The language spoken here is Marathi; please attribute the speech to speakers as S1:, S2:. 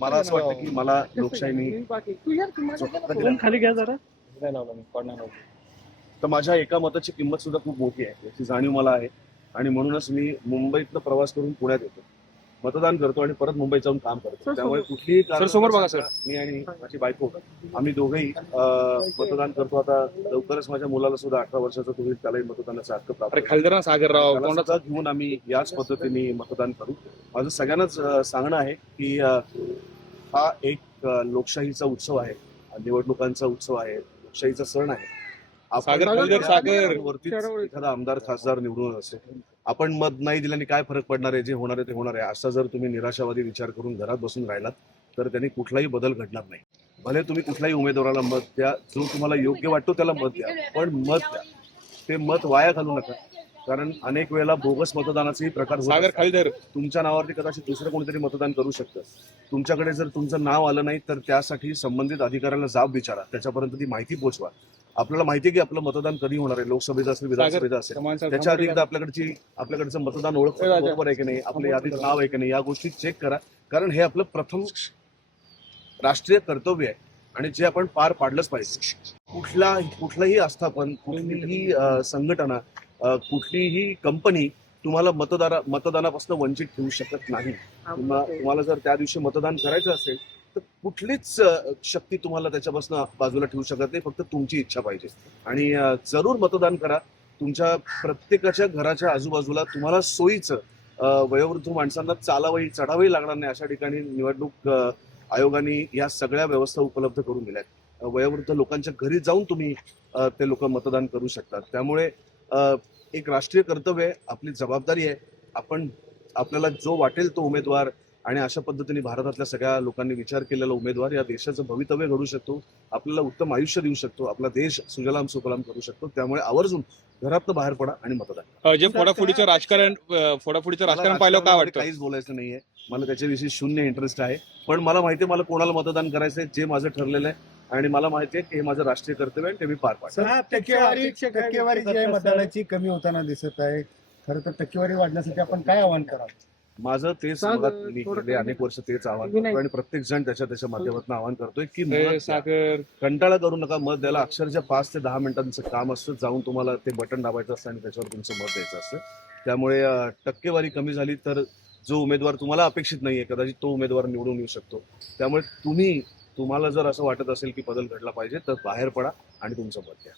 S1: मला असं वाटतं की मला लोकशाहीने
S2: खाली घ्या जरा.
S1: तर माझ्या एका मताची किंमत सुद्धा खूप मोठी आहे. याची जाणीव मला आहे. आणि म्हणूनच मी मुंबईतनं प्रवास करून पुण्यात येतो. मतदान करतो आणि परत मुंबईत जाऊन काम करतो. त्यामुळे कुठलीही
S3: सर, समोर बघा, सर.
S1: मी आणि माझी बायको आम्ही दोघेही मतदान करतो. आता लवकरच माझ्या मुलाला सुद्धा अठरा वर्षाचा तुम्ही त्यालाही मतदानाचा हक्क प्राप्त.
S3: खालदरा सागरराव. कोणाचा?
S1: घेऊन आम्ही याच पद्धतीने मतदान करू. माझं सगळ्यांनाच सांगणं आहे की हा एक लोकशाहीचा उत्सव आहे. निवडणुकांचा उत्सव आहे. लोकशाहीचा सण आहे.
S3: सागर,
S1: एखादा आमदार खासदार निवडून असेल. आपण मत नाही दिल्याने काय फरक पडणार आहे? जे होणार आहे ते होणार आहे. असा जर तुम्ही निराशावादी विचार करून घरात बसून राहिलात तर त्यांनी कुठलाही बदल घडणार नाही. भले तुम्ही कुठल्याही उमेदवाराला मत द्या. जो तुम्हाला योग्य वाटतो त्याला मत द्या. पण मत द्या. ते मत वाया घालू नका. कारण अनेक वेळेला बोगस मतदानाचेही प्रकार होत
S3: सागर. खालदर.
S1: तुमच्या नावावरती कदाचित दुसरं कोणीतरी मतदान करू शकतं. तुमच्याकडे जर तुमचं नाव आलं नाही तर त्यासाठी संबंधित अधिकाऱ्याला जाब विचारा. त्याच्यापर्यंत ती माहिती पोहोचवा आपल्याला माहिती आहे की आपलं मतदान कधी होणार आहे? लोकसभेचं असेल विधानसभेचं असेल. त्याच्या आधी एकदा आपल्याकडची आपल्याकडचं मतदान ओळख. बरोबर आहे की नाही? आपलं यादीत नाव आहे की नाही? या गोष्टी चेक करा. कारण हे आपलं प्रथम राष्ट्रीय कर्तव्य आहे आणि जे आपण पार पाडलंच पाहिजे. कुठला कुठलंही आस्थापन कुठलीही संघटना कुठलीही कंपनी तुम्हाला मतदारा मतदानापासून वंचित ठेवू शकत नाही. तुम्हा- तुम्हाला जर त्या दिवशी मतदान करायचं असेल तर कुठलीच शक्ती तुम्हाला त्याच्यापासून बाजूला ठेवू शकत नाही फक्त तुमची इच्छा पाहिजे. आणि जरूर मतदान करा. तुमच्या प्रत्येकाच्या घराच्या आजूबाजूला तुम्हाला सोयीचं वयोवृद्ध माणसांना चालावही चढावही लागणार नाही अशा ठिकाणी निवडणूक आयोगाने या सगळ्या व्यवस्था उपलब्ध करून दिल्या आहेत. वयोवृद्ध लोकांच्या घरी जाऊन तुम्ही ते लोक मतदान करू शकतात. त्यामुळे एक राष्ट्रीय कर्तव्य आहे आपली जबाबदारी आहे. आपण आपल्याला जो वाटेल तो उमेदवार आणि अशा पद्धतीने भारतातल्या सगळ्या लोकांनी विचार केलेला उमेदवार या देशाचं भवितव्य घडू शकतो आपल्याला उत्तम आयुष्य देऊ शकतो आपला देश सुजलाम सुफलाम करू शकतो त्यामुळे आवर्जून घरातनं बाहेर पडा आणि मतदान
S3: जे फोडाफोडीचं राजकारण फोडाफोडीचं राजकारण पाहिलं
S1: राजकारणामध्ये
S3: वाटतं?
S1: काहीच बोलायचं नाहीये. मला त्याच्याविषयी शून्य इंटरेस्ट आहे. पण मला माहिती आहे मला कोणाला मतदान करायचंय जे माझं ठरलेलं आहे आणि मला माहिती आहे की हे माझं राष्ट्रीय कर्तव्य आहे आणि ते मी पार
S4: टक्केवारी टक्केवारी जी आहे? मतदानाची कमी होताना दिसत आहे. खरं तर टक्केवारी वाढण्यासाठी आपण काय आवाहन करावं
S1: माझं तेच मला मी गेले अनेक वर्ष तेच आवाहन. करतो आणि प्रत्येक जण त्याच्या त्याच्या माध्यमातून आवाहन करतोय की कंटाळा करू नका मत द्यायला अक्षरशः पाच ते दहा मिनिटांचं काम असतं जाऊन तुम्हाला ते बटन दाबायचं असतं आणि त्याच्यावर तुमचं मत द्यायचं असतं. त्यामुळे टक्केवारी कमी झाली तर जो उमेदवार तुम्हाला अपेक्षित नाहीये कदाचित तो उमेदवार निवडून येऊ शकतो. त्यामुळे तुम्ही तुम्हाला जर असं वाटत असेल की बदल घडला पाहिजे तर बाहेर पडा आणि तुमचं मत द्या